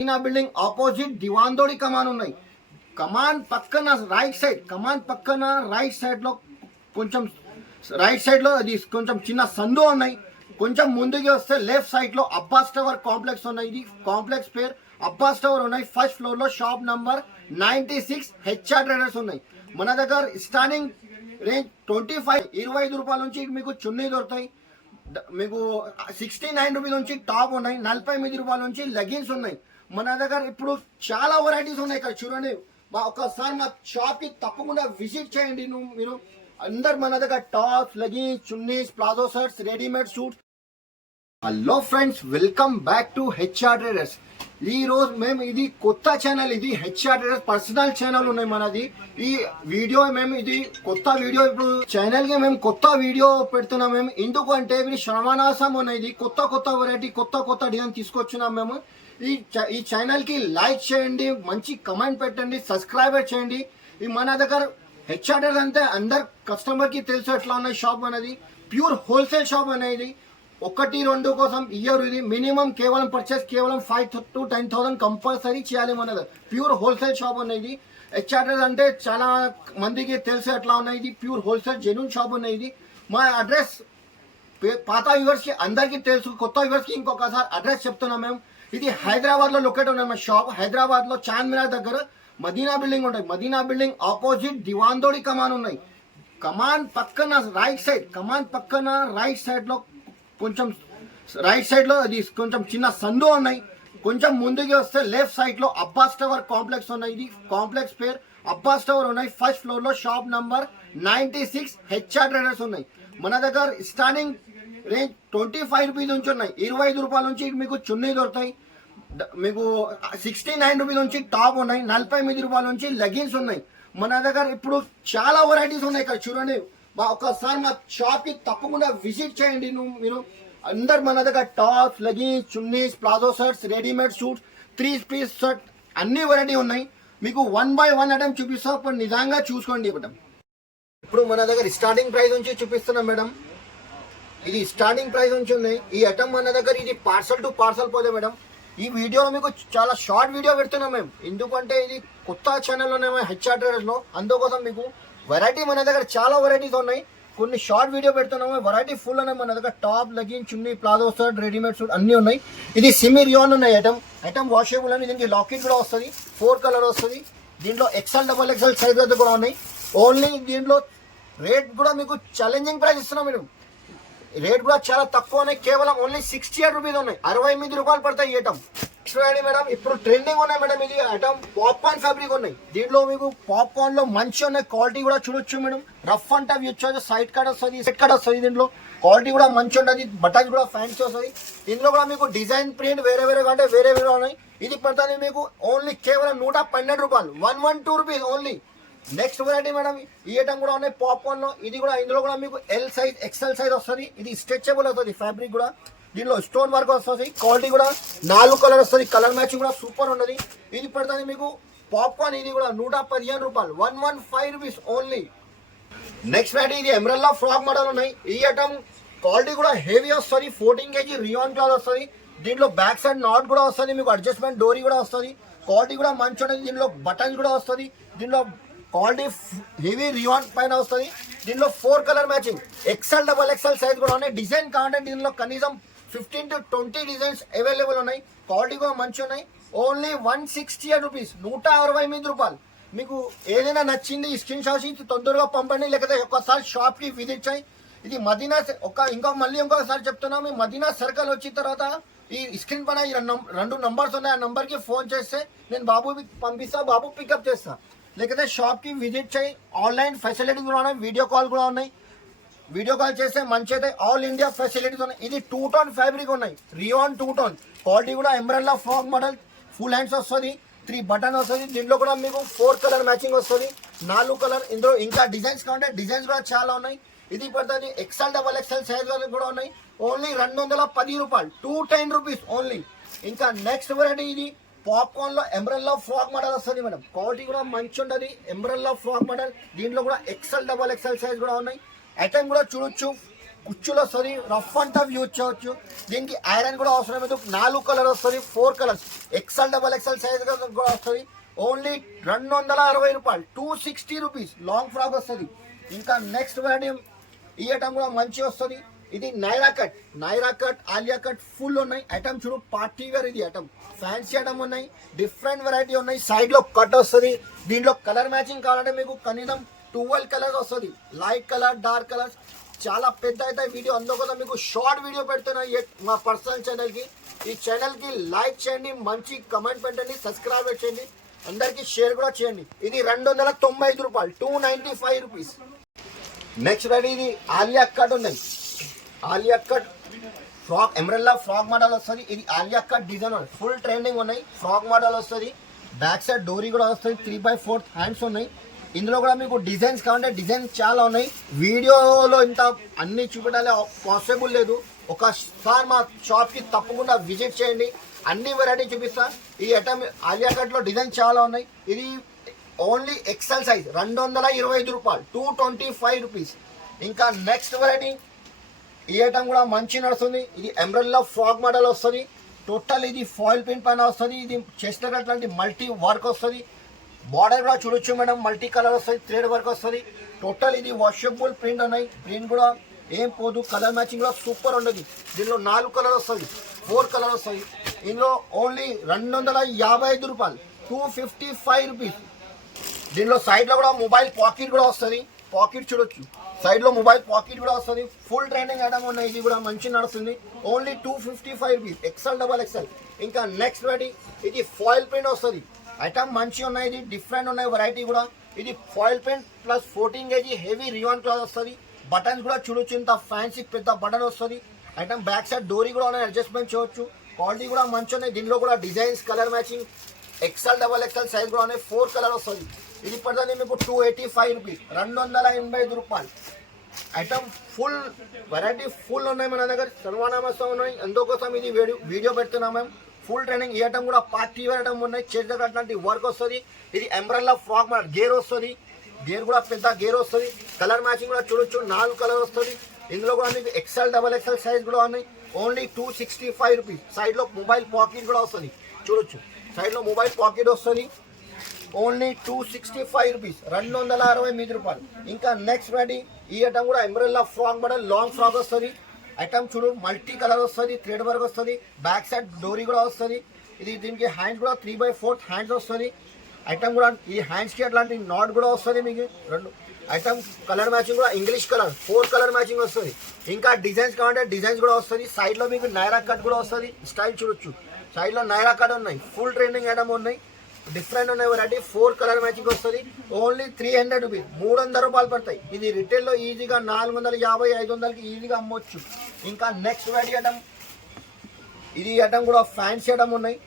Madina building opposite దివాందోడి కమాన్ ఉన్నాయి. కమాన్ పక్కన right side లో కొంచెం అది కొంచెం చిన్న సందు ఉన్నాయి. కొంచెం ముందుకి వస్తే లెఫ్ట్ సైడ్ లో అబ్బాస్ టవర్ కాంప్లెక్స్ ఉన్నాయి. ఇది కాంప్లెక్స్ పేరు అబ్బాస్ టవర్ ఉన్నాయి. ఫస్ట్ ఫ్లోర్ లో షాప్ నంబర్ 96 హెచ్ఆర్ ట్రేడర్స్ ఉన్నాయి. మన దగ్గర స్టార్టింగ్ రేంజ్ 25 రూపాయల నుంచి మీకు చున్నీ దొరుకుతాయి. మీకు 69 రూపీస్ నుంచి టాప్ ఉన్నాయి. 48 రూపాయల నుంచి లెగిన్స్ ఉన్నాయి. మన దగ్గర ఇప్పుడు చాలా వెరైటీస్ ఉన్నాయి. ఇక్కడ చూడండి, ఒకసారి మా షాప్ కి తప్పకుండా విజిట్ చేయండి. మీరు అందరు మన దగ్గర tops, leggings, chunnis, palazzo shirts, readymade suits. Hello friends, welcome back to HR traders. ఈ రోజు మేము ఇది కొత్త ఛానల్, ఇది హెచ్ఆర్ ట్రేడర్స్ పర్సనల్ ఛానల్ ఉన్నాయి మనది. ఈ వీడియో మేము ఇది కొత్త వీడియో, ఇప్పుడు ఛానల్ కి మేము కొత్త వీడియో పెడుతున్నాం. మేము ఎందుకు అంటే ఇది శ్రవణాసం ఉన్నాయి. కొత్త వెరైటీ, కొత్త డిజైన్ తీసుకొచ్చున్నాం మేము. ఈ ఛానల్ కి లైక్ చేయండి, మంచి కమెంట్ పెట్టండి, సబ్స్క్రైబర్ చేయండి. ఈ మన దగ్గర హెచ్ఆర్ ట్రేడర్స్ అంటే అందరు కస్టమర్ కి తెలుసు ఎట్లా ఉన్నాయి షాప్ అనేది. ప్యూర్ హోల్సేల్ షాప్ అనేది. 1-2 కోసం ఇయర్ ఇది మినిమం కేవలం పర్చేస్ కేవలం 5 to 10,000 కంపల్సరీ చేయాలి మన దగ్గర. ప్యూర్ హోల్సేల్ షాప్ అనేది. హెచ్ఆర్ ట్రేడర్స్ అంటే చాలా మందికి తెలుసు ఎట్లా ఉన్నాయి. ఇది ప్యూర్ హోల్సేల్ జెన్యూన్ షాప్ ఉన్నాయి. మా అడ్రస్ పాత వ్యూవర్స్ కి అందరికీ తెలుసు, కొత్త వ్యూవర్స్ కి ఇంకొకసారి అడ్రస్ చెప్తున్నాం మేము. ఇది హైదరాబాద్ లో లొకేట్ ఉన్నాయి మా షాప్. హైదరాబాద్ లో చార్మినార్ దగ్గర మదీనా బిల్డింగ్ ఉంటాయి. మదీనా బిల్డింగ్ ఆపోజిట్ దివాందోడి కమాన్ ఉన్నాయి. కమాన్ పక్కన రైట్ సైడ్ లో కొంచెం రైట్ సైడ్ లో అది కొంచెం చిన్న సందు ఉన్నాయి. కొంచెం ముందుకి వస్తే లెఫ్ట్ సైడ్ లో అబ్బాస్ టవర్ కాంప్లెక్స్ ఉన్నాయి. ఇది కాంప్లెక్స్ పేరు అబ్బాస్ టవర్ ఉన్నాయి. ఫస్ట్ ఫ్లోర్ లో షాప్ నంబర్ 96 హెచ్ఆర్ ట్రేడర్స్ ఉన్నాయి. మన దగ్గర స్టార్టింగ్ రేంజ్ 25 రూపీస్ నుంచి ఉన్నాయి. 25 రూపాయల నుంచి మీకు చున్నీ దొరుకుతాయి. మీకు 69 రూపీస్ నుంచి టాప్ ఉన్నాయి. 48 రూపాయల నుంచి లెగిన్స్ ఉన్నాయి. మన దగ్గర ఇప్పుడు చాలా వెరైటీస్ ఉన్నాయి. ఇక్కడ చూడండి, ఒకసారి మా షాప్ కి తప్పకుండా విజిట్ చేయండి. మీరు అందరు మన దగ్గర tops, leggings, chunnis, palazzo shirts, readymade suits, 3 piece shirt అన్ని వెరైటీ ఉన్నాయి. మీకు 1 by 1 ఐటమ్ చూపిస్తాం. ఇప్పుడు నిజంగా చూసుకోండి మేడం. ఇప్పుడు మన దగ్గర స్టార్టింగ్ ప్రైస్ నుంచి చూపిస్తున్నాం మేడం. ఇది స్టార్టింగ్ ప్రైస్ నుంచి ఉన్నాయి. ఈ ఐటమ్ మన దగ్గర ఇది పార్సల్ టు పార్సల్ పోతే మేడం. ఈ వీడియోలో మీకు చాలా షార్ట్ వీడియో పెడుతున్నాం మేము. ఎందుకంటే ఇది కొత్త ఛానల్ ఉన్నాయి హెచ్ఆర్ ట్రేడర్స్ లో. అందుకోసం మీకు వెరైటీ మన దగ్గర చాలా వెరైటీస్ ఉన్నాయి. కొన్ని షార్ట్ వీడియో పెడుతున్నాము. వెరైటీ ఫుల్ ఉన్నాయి మన దగ్గర. టాప్, లెగిన్, చున్నీ, ప్లాజో షర్ట్, రెడీమేడ్ సూట్ అన్ని ఉన్నాయి. ఇది సిమీ రియాన్ ఉన్నాయి ఐటమ్ వాషబుల్ అని. దీనికి లాకెట్ కూడా వస్తుంది. 4 కలర్ వస్తుంది. దీంట్లో XL, XXL సైజ్ అయితే కూడా ఉన్నాయి. ఓన్లీ దీంట్లో రేట్ కూడా మీకు ఛాలెంజింగ్ ప్రైస్ ఇస్తున్నాం మేడం. రేట్ కూడా చాలా తక్కువ ఉన్నాయి. కేవలం ఓన్లీ 68 రూపీస్ ఉన్నాయి. 68 రూపాయలు పడతాయి ఐటమ్. చూడండి మేడం, ఇప్పుడు ట్రెండింగ్ ఉన్నాయి మేడం. ఇది ఐటమ్ పాప్కార్న్ ఫ్యాబ్రిక్ ఉన్నాయి. దీంట్లో మీకు పాప్కార్న్ లో మంచి ఉన్నాయి. క్వాలిటీ కూడా చూడొచ్చు మేడం. రఫ్ అండ్ టఫ్ ఇచ్చొచ్చు. సైడ్ కట్ వస్తుంది, సెట్ కట్ వస్తుంది. దీంట్లో క్వాలిటీ కూడా మంచి ఉంటుంది. బటన్స్ కూడా ఫ్యాన్సీ వస్తుంది. ఇందులో కూడా మీకు డిజైన్ ప్రింట్ వేరే అంటే వేరే ఉన్నాయి. ఇది పడుతుంది మీకు ఓన్లీ కేవలం 112 రూపాయలు. 112 rupees only. Next variety madam, ఈ ఐటమ్ కూడా ఉన్నాయి పాప్కార్న్ లో. ఇది కూడా ఇందులో కూడా మీకు L సైజ్, XL సైజ్ వస్తుంది. ఇది స్ట్రెచబుల్ వస్తుంది. ఫ్యాబ్రిక్ కూడా దీనిలో స్టోన్ వర్క్ వస్తుంది. క్వాలిటీ కూడా 4 కలర్ వస్తుంది. కలర్ మ్యాచింగ్ కూడా సూపర్ ఉన్నది. ఇది పడుతుంది మీకు పాప్కార్న్. ఇది కూడా 115 రూపాయలు. 115 రూపీస్ ఓన్లీ. నెక్స్ట్ వెరైటీ ఇది ఎమరల్లా ఫ్రాక్ మోడల్ ఉన్నాయి. ఈ ఐటమ్ క్వాలిటీ కూడా హెవీ వస్తుంది. 14 kg రియాన్ క్లాత్ వస్తుంది. దీంట్లో బ్యాక్ సైడ్ నాట్ కూడా వస్తుంది. మీకు అడ్జస్ట్మెంట్ డోరీ కూడా వస్తుంది. క్వాలిటీ కూడా మంచి ఉంటుంది. దీనిలో బటన్స్ కూడా వస్తుంది. దీనిలో క్వాలిటీ హెవీ రియాన్ పైన వస్తుంది. దీనిలో 4 colour matching. XL, XXL size కూడా ఉన్నాయి. డిజైన్ కావాలంటే దీనిలో కనీసం 15 to 20 డిజైన్స్ అవైలబుల్ ఉన్నాయి. క్వాలిటీ కూడా మంచి ఉన్నాయి. Only 168 rupees. 168 రూపాయలు. మీకు ఏదైనా నచ్చింది స్క్రీన్ షాట్ ఇచ్చి తొందరగా పంపండి, లేకపోతే ఒక్కసారి షాప్ కి విజిట్ చేయి. ఇది మదీనా ఇంకొకసారి చెప్తున్నాము. ఈ మదీనా సర్కిల్ వచ్చిన తర్వాత ఈ స్క్రీన్ పైన ఈ 2 నంబర్స్ ఉన్నాయి. ఆ నంబర్ కి ఫోన్ చేస్తే నేను బాబు పంపిస్తా, బాబు పికప్ చేస్తా. లేకపోతే షాప్ కి విజిట్ చేయి. ఆన్లైన్ ఫెసిలిటీస్ కూడా ఉన్నాయి. వీడియో కాల్ కూడా ఉన్నాయి. వీడియో కాల్ చేస్తే మంచి అయితే ఆల్ ఇండియా ఫెసిలిటీస్ ఉన్నాయి. ఇది 2 టోన్ ఫ్యాబ్రిక్ ఉన్నాయి. Rayon 2 tone. క్వాలిటీ కూడా umbrella frock model. Full hands వస్తుంది. 3 బటన్ వస్తుంది. దీంట్లో కూడా మీకు 4 కలర్ మ్యాచింగ్ వస్తుంది. 4 కలర్. ఇందులో ఇంకా డిజైన్స్ కావాలంటే డిజైన్స్ కూడా చాలా ఉన్నాయి. ఇది పడుతుంది XL, XXL సైజ్ కూడా ఉన్నాయి. ఓన్లీ 210 రూపాయలు. 210 రూపీస్ ఓన్లీ. ఇంకా నెక్స్ట్ వెరైటీ ఇది పాప్కార్న్ లో ఎంబ్రెల్లా ఫ్రాక్ మోడల్ వస్తుంది మేడం. క్వాలిటీ కూడా మంచి ఉంటుంది. Umbrella frock model. దీంట్లో కూడా XL, XXL సైజ్ కూడా ఉన్నాయి. ఐటమ్ కూడా చూడొచ్చు. కుచ్చులు వస్తుంది, రఫ్ అండ్ టఫ్ యూజ్ చేయవచ్చు. దీనికి ఐరన్ కూడా అవసరం లేదు. 4 కలర్ వస్తుంది, 4 colours, XL double XL size కూడా వస్తుంది. ఓన్లీ 260 రూపాయలు, 260 రూపీస్. లాంగ్ ఫ్రాక్ వస్తుంది. ఇంకా నెక్స్ట్ వెరైటీ ఈ ఐటమ్ కూడా మంచి వస్తుంది. ఇది Naira cut Alia cut full ఉన్నాయి. ఐటమ్ చూడు, పార్టీ వేర్ ఇది ఐటమ్, ఫ్యాన్సీ ఐటమ్ ఉన్నాయి, డిఫరెంట్ వెరైటీ ఉన్నాయి. సైడ్ లో కట్ వస్తుంది. దీంట్లో కలర్ మ్యాచింగ్ కావాలంటే మీకు కనీసం 12 కలర్స్ వస్తుంది, లైట్ కలర్, డార్క్ కలర్స్. చాలా పెద్ద అయితే వీడియో, అందుకోసం మీకు షార్ట్ వీడియో పెడుతున్నా మా పర్సనల్ ఛానల్కి. ఈ ఛానల్కి లైక్ చేయండి, మంచి కమెంట్ పెట్టండి, సబ్స్క్రైబ్ చేయండి, అందరికీ షేర్ కూడా చేయండి. ఇది 295 రూపాయలు, 295 రూపీస్. నెక్స్ట్ వెరైటీ ఇది ఆలియా కట్ ఉన్నాయి. Alia cut frock, umbrella frock model వస్తుంది. ఇది Alia cut design full trending ఉన్నాయి. ఫ్రాక్ మోడల్ వస్తుంది. బ్యాక్ సైడ్ డోరీ కూడా వస్తుంది. 3/4 హ్యాండ్స్ ఉన్నాయి. ఇందులో కూడా మీకు డిజైన్స్ కావాలంటే డిజైన్స్ చాలా ఉన్నాయి. వీడియోలో ఇంత అన్ని చూపించాలి పాసిబుల్ లేదు. ఒకసారి మా షాప్కి తప్పకుండా విజిట్ చేయండి, అన్ని వెరైటీ చూపిస్తా. ఈ ఐటమ్ ఆలియా కట్లో డిజైన్ చాలా ఉన్నాయి. ఇది ఓన్లీ ఎక్సెల్ సైజ్, 225 రూపాయలు, 225 రూపీస్. ఇంకా నెక్స్ట్ వెరైటీ ఈ ఐటమ్ కూడా మంచి నడుస్తుంది. ఇది ఎంబ్రెల్లా ఫ్రాక్ మోడల్ వస్తుంది. టోటల్ ఇది ఫాయిల్ ప్రింట్ పైన వస్తుంది. ఇది చెస్ట్ అట్లాంటి మల్టీ వర్క్ వస్తుంది. బార్డర్ కూడా చూడొచ్చు మేడం, మల్టీ కలర్ వస్తుంది, థ్రెడ్ వర్క్ వస్తుంది. టోటల్ ఇది వాషబుల్ ప్రింట్ ఉన్నాయి. ప్రింట్ కూడా ఏం పోదు. కలర్ మ్యాచింగ్ కూడా సూపర్ ఉండదు. దీనిలో 4 కలర్ వస్తుంది, 4 కలర్ వస్తుంది. ఇందులో ఓన్లీ 255 రూపాయలు, 255 రూపీస్. దీనిలో సైడ్లో కూడా మొబైల్ పాకెట్ కూడా వస్తుంది. పాకెట్ చూడొచ్చు, సైడ్లో మొబైల్ పాకెట్ కూడా వస్తుంది. ఫుల్ ట్రెండింగ్ ఐటమ్ ఉన్నాయి. ఇది కూడా మంచి నడుస్తుంది. Only 255 rupees, XL double XL. ఇంకా నెక్స్ట్ వెరైటీ ఇది ఫాయిల్ ప్రింట్ వస్తుంది. ఐటమ్ మంచి ఉన్నాయి. ఇది డిఫరెంట్ ఉన్నాయి వెరైటీ కూడా. ఇది foil print plus 14 kg heavy rayon cloth వస్తుంది. బటన్స్ కూడా చూడొచ్చు, ఇంత ఫ్యాన్సీ పెద్ద బటన్ వస్తుంది. ఐటమ్ బ్యాక్ సైడ్ డోరీ కూడా ఉన్నాయి, అడ్జస్ట్మెంట్ చేయవచ్చు. క్వాలిటీ కూడా మంచి ఉన్నాయి. దీనిలో కూడా designs, colour matching, XL double XL size కూడా ఉన్నాయి. 4 కలర్ వస్తుంది. ఇది పడుతుంది మీకు 285 రూపీస్, 285 రూపాయలు. ఐటమ్ ఫుల్ వెరైటీ ఫుల్ ఉన్నాయి మన దగ్గర. సర్వనామస్తా ఉన్నాయి, అందుకోసం ఇది వీడియో పెడుతున్నాం మేము. Full training. ఈ ఐటమ్ కూడా పార్టీ వేర్ ఐటమ్ ఉన్నాయి. చేతికి అట్లాంటి వర్క్ వస్తుంది. ఇది ఎంబ్రెల్లా ఫ్రాక్ మోడల్, గేర్ వస్తుంది. గేర్ కూడా పెద్ద గేర్ వస్తుంది. కలర్ మ్యాచింగ్ కూడా చూడొచ్చు, 4 కలర్ వస్తుంది. ఇందులో కూడా మీకు ఎక్సెల్ డబల్ ఎక్సెల్ సైజ్ కూడా ఉన్నాయి. Only 265 rupees. సైడ్లో మొబైల్ పాకెట్ కూడా వస్తుంది, చూడొచ్చు. సైడ్లో మొబైల్ పాకెట్ వస్తుంది. ఓన్లీ 265 రూపీస్, 268 రూపాయలు. ఇంకా నెక్స్ట్ వెరైటీ ఈ ఐటమ్ కూడా umbrella frock model, long frock వస్తుంది. ఐటమ్ చూడు, మల్టీ కలర్ వస్తుంది, థ్రెడ్ వర్క్ వస్తుంది. బ్యాక్ సైడ్ డోరీ కూడా వస్తుంది. ఇది దీనికి హ్యాండ్స్ కూడా 3/4 హ్యాండ్స్ వస్తుంది. ఐటమ్ కూడా ఈ హ్యాండ్స్కి అట్లాంటి నాట్ కూడా వస్తుంది మీకు. 2 ఐటమ్ కలర్ మ్యాచింగ్ కూడా ఇంగ్లీష్ కలర్, 4 కలర్ మ్యాచింగ్ వస్తుంది. ఇంకా డిజైన్స్ కావాలంటే డిజైన్స్ కూడా వస్తుంది. సైడ్లో మీకు నైరా కట్ కూడా వస్తుంది. స్టైల్ చూడొచ్చు, సైడ్లో నైరా కట్ ఉన్నాయి. ఫుల్ ట్రెండింగ్ ఐటమ్ ఉన్నాయి, డిఫరెంట్ ఉన్నాయి వెరైటీ. 4 కలర్ మ్యాచింగ్ వస్తుంది. ఓన్లీ 300 రూపీస్, 300 రూపాయలు పడతాయి. ఇది రిటైల్లో ఈజీగా 450, 500కి ఈజీగా అమ్మవచ్చు. ఇంకా నెక్స్ట్ వెరైటీ ఐటమ్, ఇది ఐటమ్ కూడా ఫ్యాన్సీ ఐటమ్ ఉన్నాయి.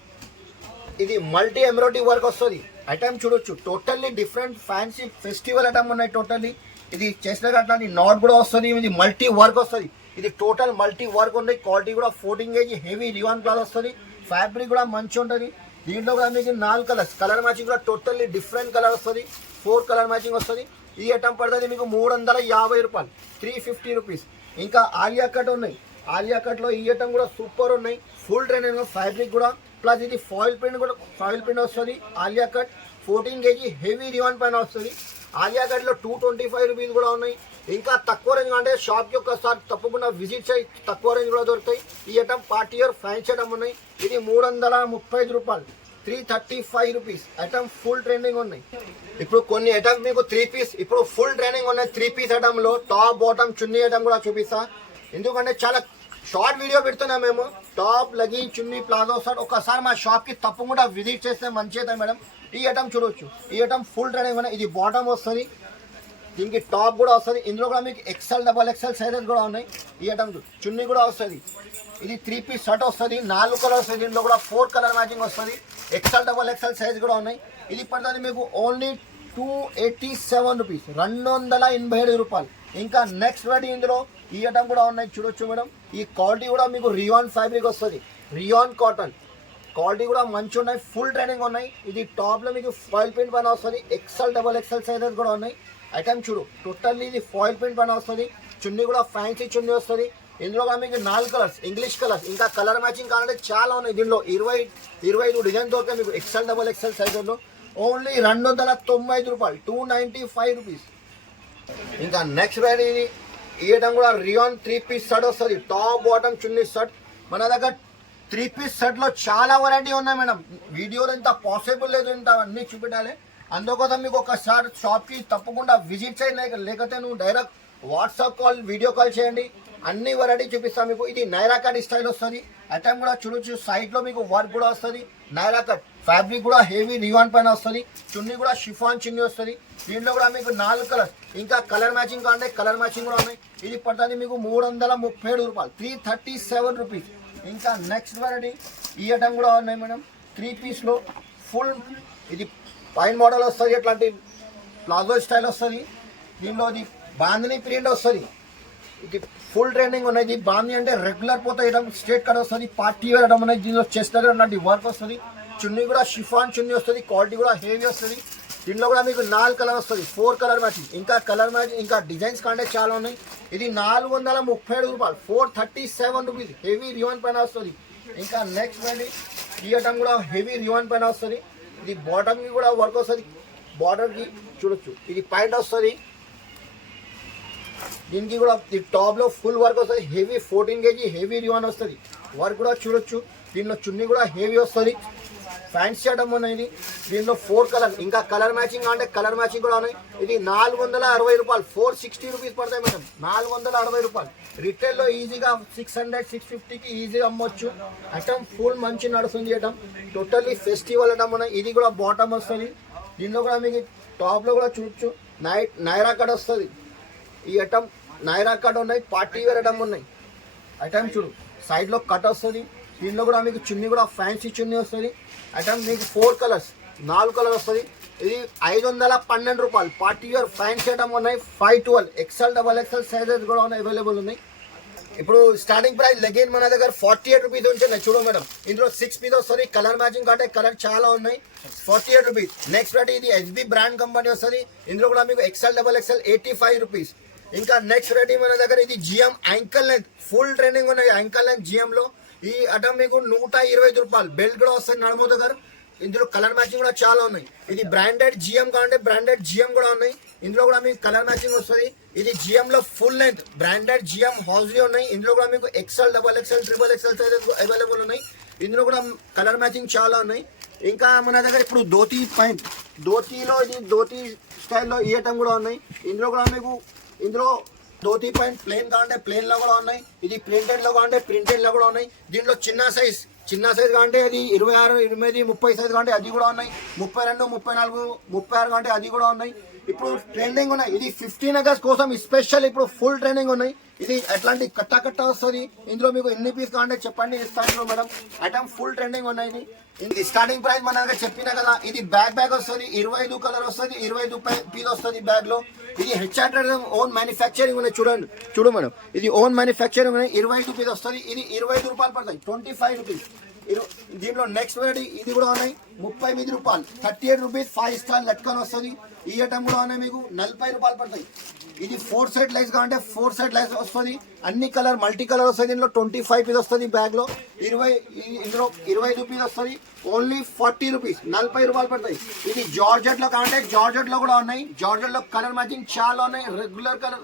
ఇది మల్టీ ఎంబ్రాయిడరీ వర్క్ వస్తుంది. ఐటమ్ చూడొచ్చు, totally different fancy festival item ఉన్నాయి. టోటల్లీ ఇది చేసిన అట్లాంటి నాట్ కూడా వస్తుంది. ఇది మల్టీ వర్క్ వస్తుంది. ఇది టోటల్ మల్టీ వర్క్ ఉంది. క్వాలిటీ కూడా 14 kg హెవీ రివాన్ క్లాత్ వస్తుంది. ఫ్యాబ్రిక్ కూడా మంచి ఉంటుంది. దీంట్లో కూడా మీకు 4 కలర్స్, కలర్ మ్యాచింగ్ కూడా టోటల్లీ డిఫరెంట్ కలర్ వస్తుంది. 4 కలర్ మ్యాచింగ్ వస్తుంది. ఈ ఐటమ్ పడుతుంది మీకు 350 రూపాయలు, 350 రూపీస్. ఇంకా ఆలియా కట్ ఉన్నాయి. ఆలియా కట్లో ఈ ఐటమ్ కూడా సూపర్ ఉన్నాయి. ఫుల్ ట్రెండింగ్ ఫ్యాబ్రిక్ కూడా, ప్లస్ ఇది ఫాయిల్ ప్రింట్ కూడా, ఫాయిల్ ప్రింట్ వస్తుంది. ఆలియా కట్ 14 kg హెవీ రివాన్ పైన వస్తుంది. ఆలియా కట్లో 225 రూపీస్ కూడా ఉన్నాయి. ఇంకా తక్కువ రేంజ్ అంటే షాప్కి ఒకసారి తప్పకుండా విజిట్ చేయి, తక్కువ రేంజ్ కూడా దొరుకుతాయి. ఈ item party year fancy item ఉన్నాయి. ఇది 335 రూపాయలు, 335 రూపీస్. ఐటమ్ ఫుల్ ట్రెండింగ్ ఉన్నాయి. ఇప్పుడు కొన్ని ఐటమ్స్ మీకు 3 పీస్, ఇప్పుడు ఫుల్ ట్రెండింగ్ ఉన్నాయి. 3 పీస్ ఐటమ్లో టాప్ బాటమ్ చున్నీ ఐటమ్ కూడా చూపిస్తా. ఎందుకంటే చాలా షార్ట్ వీడియో పెడుతున్నాం మేము. టాప్, లెగిన్, చున్నీ, ప్లాజో షర్ట్. ఒకసారి మా షాప్కి తప్పకుండా విజిట్ చేస్తే మంచి అవుతాయి మేడం. ఈ ఐటమ్ చూడవచ్చు. ఈ ఐటమ్ ఫుల్ ట్రెండింగ్ ఉన్నాయి. ఇది బాటమ్ వస్తుంది, దీనికి టాప్ కూడా వస్తుంది. ఇందులో కూడా మీకు ఎక్సెల్ డబల్ ఎక్సెల్ సైజెస్ కూడా ఉన్నాయి. ఈ ఐటమ్ చున్నీ కూడా వస్తుంది. ఇది 3 పీస్ షర్ట్ వస్తుంది. 4 కలర్ వస్తుంది. దీంట్లో కూడా 4 కలర్ మ్యాచింగ్ వస్తుంది. ఎక్సెల్ డబల్ ఎక్సెల్ సైజ్ కూడా ఉన్నాయి. ఇది పడుతుంది మీకు ఓన్లీ 287 రూపీస్, 287 రూపాయలు. ఇంకా నెక్స్ట్ వెరైటీ ఇందులో ఈ ఐటమ్ కూడా ఉన్నాయి, చూడొచ్చు మేడం. ఈ క్వాలిటీ కూడా మీకు రియాన్ ఫ్యాబ్రిక్ వస్తుంది, రియాన్ కాటన్. క్వాలిటీ కూడా మంచి ఉన్నాయి. ఫుల్ ట్రైనింగ్ ఉన్నాయి. ఇది టాప్లో మీకు ఫాయిల్ ప్రింట్ పైన వస్తుంది. ఎక్సెల్ డబల్ ఎక్సెల్ సైజెస్ కూడా ఉన్నాయి. ఐటమ్ చూడు, టోటల్లీ ఇది ఫాయిల్ ప్రింట్ పైన వస్తుంది. చున్నీ కూడా ఫ్యాన్సీ చున్నీ వస్తుంది. ఇందులో కూడా మీకు 4 కలర్స్, ఇంగ్లీష్ కలర్స్, ఇంకా కలర్ మ్యాచింగ్ కావాలంటే చాలా ఉన్నాయి. దీనిలో 25 డిజైన్ దొరికాయి మీకు XL, XXL సైజులో. ఓన్లీ 295 రూపాయలు, 295 రూపీస్. ఇంకా నెక్స్ట్ వెరైటీ ఇది ఈ ఐటమ్ కూడా రియాన్ 3 పీస్ షర్ట్ వస్తుంది. టాప్ బాటమ్ చున్నీ షర్ట్. మన దగ్గర 3 పీస్ షర్ట్లో చాలా వెరైటీ ఉన్నాయి మేడం. వీడియోలో ఇంత పాసిబుల్ లేదు, ఇంత అన్నీ చూపెట్టాలి. అందుకోసం మీకు ఒకసారి షాప్కి తప్పకుండా విజిట్ చేయండి, లేకపోతే నువ్వు direct WhatsApp call, video call చేయండి. అన్ని వెరైటీ చూపిస్తాను మీకు. ఇది నైరా కట్ స్టైల్ వస్తుంది. ఐటమ్ కూడా చూడొచ్చు, సైడ్లో మీకు వర్క్ కూడా వస్తుంది. నైరా కట్ ఫ్యాబ్రిక్ కూడా హెవీ రియాన్ పైన వస్తుంది. చున్నీ కూడా షిఫాన్ చున్నీ వస్తుంది. దీంట్లో కూడా మీకు 4 కలర్స్, ఇంకా కలర్ మ్యాచింగ్ కావాలంటే కలర్ మ్యాచింగ్ కూడా ఉన్నాయి. ఇది పడుతుంది మీకు 337 రూపాయలు, 337 రూపీస్. ఇంకా నెక్స్ట్ వెరైటీ ఈ ఐటమ్ కూడా ఉన్నాయి మేడం. 3 పీస్లో ఫుల్ ఇది పైన్ మోడల్ వస్తుంది, అట్లాంటి ప్లాజో స్టైల్ వస్తుంది. దీనిలో ఇది బాందిని ప్రింట్ వస్తుంది. ఇది ఫుల్ ట్రెండింగ్ ఉన్నాయి. ఇది బాంది అంటే రెగ్యులర్ పోతే ఐటమ్ స్ట్రేట్ కట్ వస్తుంది. పార్టీ వేర్ ఐటమ్ ఉన్నాయి. దీనిలో చెస్ట్ దగ్గర అలాంటి వర్క్ వస్తుంది. చున్నీ కూడా షిఫాన్ చున్నీ వస్తుంది. క్వాలిటీ కూడా హెవీ వస్తుంది. దీంట్లో కూడా మీకు 4 కలర్ వస్తుంది, 4 కలర్ మ్యాచింగ్, ఇంకా కలర్ మ్యాచింగ్, ఇంకా డిజైన్స్ కంటే చాలా ఉన్నాయి. ఇది 437 రూపాయలు, 437 రూపీస్. హెవీ రియాన్ పైన వస్తుంది. ఇంకా నెక్స్ట్ వెరైటీ ఈ ఐటమ్ కూడా హెవీ రియాన్ పైన వస్తుంది. ఇది బాటమ్కి కూడా వర్క్ వస్తుంది. బార్డర్కి చూడొచ్చు, ఇది పాయింట్ వస్తుంది. దీనికి కూడా ఈ టాప్లో ఫుల్ వర్క్ వస్తుంది. హెవీ 14 kg హెవీ రియాన్ వస్తుంది. వర్క్ కూడా చూడొచ్చు. దీనిలో చున్నీ కూడా హెవీ వస్తుంది. ఫ్యాన్సీ ఐటమ్ ఉన్నాయి. దీనిలో 4 కలర్, ఇంకా కలర్ మ్యాచింగ్ అంటే కలర్ మ్యాచింగ్ కూడా ఉన్నాయి. ఇది 460 రూపాయలు, 460 రూపీస్ పడతాయి మేడం. 460 రూపాయలు. రిటైల్లో ఈజీగా 600, 650కి ఈజీగా అమ్మొచ్చు. ఐటమ్ ఫుల్ మంచి నడుస్తుంది. ఐటమ్ టోటల్లీ ఫెస్టివల్ ఐటమ్ ఉన్నాయి. ఇది కూడా బాటమ్ వస్తుంది. దీనిలో కూడా మీకు టాప్లో కూడా చూడొచ్చు, నైరా కట్ వస్తుంది. ఈ ఐటమ్ నైరా కట్ ఉన్నాయి, పార్టీ వేర్ ఐటమ్ ఉన్నాయి. ఐటమ్ చూడు, సైడ్లో కట్ వస్తుంది. దీనిలో కూడా మీకు చున్నీ కూడా ఫ్యాన్సీ చున్నీ వస్తుంది. ఐటమ్ మీకు 4 కలర్స్, 4 కలర్ వస్తుంది. ఇది 512 రూపాయలు. పార్టీ వేర్ ఫ్యాన్సీ ఐటమ్ ఉన్నాయి. 512 XL, XXL సైజెస్ కూడా ఉన్నాయి, అవైలబుల్ ఉన్నాయి. ఇప్పుడు స్టార్టింగ్ ప్రైస్ లెగిన్ మన దగ్గర 48 రూపీస్ ఉంటున్నాయి. చూడు మేడం, ఇందులో 6 పీస్ వస్తుంది. కలర్ మ్యాచింగ్ అంటే కలర్ చాలా ఉన్నాయి. 48 రూపీస్. నెక్స్ట్ వెరైటీ ఇది SB బ్రాండ్ కంపెనీ వస్తుంది. ఇందులో కూడా మీకు XL, XXL 85 రూపీస్. ఇంకా నెక్స్ట్ వెరైటీ మన దగ్గర ఇది GM ankle length, full trending ఉన్నాయి. యాంకల్ లెంత్ GMలో ఈ ఐటమ్ మీకు 125 రూపాయలు. బెల్ట్ కూడా వస్తుంది నడుము దగ్గర. ఇందులో కలర్ మ్యాచింగ్ కూడా చాలా ఉన్నాయి. ఇది బ్రాండెడ్ GM కావాలంటే బ్రాండెడ్ GM కూడా ఉన్నాయి. ఇందులో కూడా మీకు కలర్ మ్యాచింగ్ వస్తుంది. ఇది GMలో ఫుల్ లెంత్ బ్రాండెడ్ GM హౌస్లీ ఉన్నాయి. ఇందులో కూడా మీకు XL, XXL, XXL sizes available ఉన్నాయి. ఇందులో కూడా కలర్ మ్యాచింగ్ చాలా ఉన్నాయి. ఇంకా మన దగ్గర ఇప్పుడు ధోతీ పాయింట్, ధోతీలో ఇది ధోతీ స్టైల్లో ఈ ఐటమ్ కూడా ఉన్నాయి. ఇందులో కూడా మీకు ధోతీ పాయింట్ ప్లెయిన్ కావాలంటే ప్లెయిన్లో కూడా ఉన్నాయి. ఇది ప్రింటెడ్లో కావాలంటే ప్రింటెడ్లో కూడా ఉన్నాయి. దీంట్లో చిన్న సైజ్ కావాలంటే అది 26, 28, 30 సైజ్ కావాలంటే అది కూడా ఉన్నాయి. 32, 34, 36 కావాలంటే అది కూడా ఉన్నాయి. ఇప్పుడు ట్రెండింగ్ ఉన్నాయి. ఇది 15 అగస్ట్ కోసం స్పెషల్ ఇప్పుడు ఫుల్ ట్రెండింగ్ ఉన్నాయి. ఇది అట్లాంటి కట్ట వస్తుంది. ఇందులో మీకు ఎన్ని పీస్ కావాలంటే చెప్పండి, ఇస్తాను మేడం. ఐటమ్ ఫుల్ ట్రెండింగ్ ఉన్నాయి. ఇది స్టార్టింగ్ ప్రైస్ మన దగ్గర చెప్పినా కదా. ఇది బ్యాగ్ వస్తుంది. 25 కలర్ వస్తుంది. 25 పీస్ వస్తుంది బ్యాగ్లో. ఇది హెచ్ఆర్ ఓన్ మ్యానుఫ్యాక్చరింగ్ ఉన్నాయి. చూడు మేడం, ఇది ఓన్ మ్యానుఫ్యాక్చరింగ్ ఉన్నాయి. 25 పీస్ వస్తుంది. ఇది 25 రూపాయలు పడతాయి, 25 రూపీస్. దీంట్లో నెక్స్ట్ వెరైటీ ఇది కూడా ఉన్నాయి. 38 రూపాయలు, 38 రూపీస్. 5 స్టార్ లట్కన్ వస్తుంది. ఈ ఐటమ్ కూడా ఉన్నాయి మీకు 40 రూపాయలు పడతాయి. ఇది 4 సెట్ లైస్ కావాలంటే 4 సెట్ లైస్ వస్తుంది. అన్ని కలర్ మల్టీ కలర్ వస్తుంది. దీనిలో 25 పీస్ వస్తుంది బ్యాగ్లో. ఇందులో 25 రూపీస్ వస్తుంది. ఓన్లీ 40 రూపీస్, 40 రూపాయలు పడతాయి. ఇది జార్జెట్లో కావాలంటే జార్జెట్లో కూడా ఉన్నాయి. జార్జెట్లో కలర్ మ్యాచింగ్ చాలా ఉన్నాయి. రెగ్యులర్ కలర్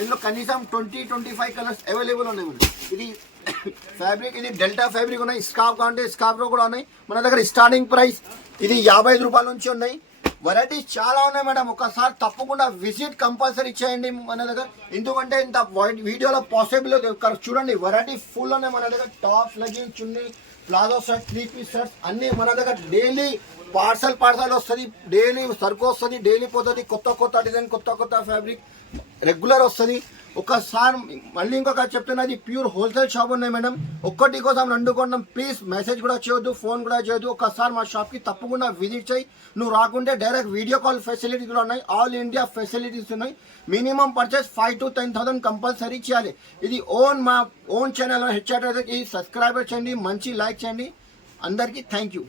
ఇందులో కనీసం 20-25 కలర్స్ అవైలబుల్ ఉన్నాయి మేడం. ఇది ఫ్యాబ్రిక్, ఇది డెల్టా ఫ్యాబ్రిక్ ఉన్నాయి. స్కార్ఫ్ కావాలంటే స్కార్ఫ్లో కూడా ఉన్నాయి. మన దగ్గర స్టార్టింగ్ ప్రైస్ ఇది 55 రూపాయల నుంచి ఉన్నాయి. వెరైటీస్ చాలా ఉన్నాయి మేడం. ఒకసారి తప్పకుండా విజిట్ కంపల్సరీ చేయండి మన దగ్గర. ఎందుకంటే ఇంత వీడియోలో పాసిబుల్ చూడండి. వెరైటీ ఫుల్ ఉన్నాయి మన దగ్గర. టాప్స్, లెగ్గింగ్, చున్నీ, ప్లాజో సెట్, 3 పీస్ సెట్స్ అన్నీ మన దగ్గర. డైలీ పార్సల్ వస్తుంది. డైలీ సరుకు వస్తుంది. డైలీ పోతుంది. కొత్త డిజైన్, కొత్త ఫ్యాబ్రిక్ రెగ్యులర్ వస్తుంది. ఒకసారి మళ్ళీ ఇంకొక చెప్తున్నది, ప్యూర్ హోల్సేల్ షాప్ ఉన్నాయి మేడం. ఒక్కటి కోసం 2 కొనడం. ప్లీజ్ మెసేజ్ కూడా చేయొద్దు, ఫోన్ కూడా చేయొద్దు. ఒకసారి మా షాప్కి తప్పకుండా విజిట్ చేయి. నువ్వు రాకుంటే డైరెక్ట్ వీడియో కాల్ ఫెసిలిటీస్ కూడా ఉన్నాయి. ఆల్ ఇండియా ఫెసిలిటీస్ ఉన్నాయి. మినిమం పర్చేస్ 5,000 to 10,000 కంపల్సరీ చేయాలి. ఇది మా ఓన్ ఛానల్ హెచ్ఆర్ సబ్స్క్రైబర్ చేయండి, మంచి లైక్ చేయండి. అందరికీ థ్యాంక్ యూ.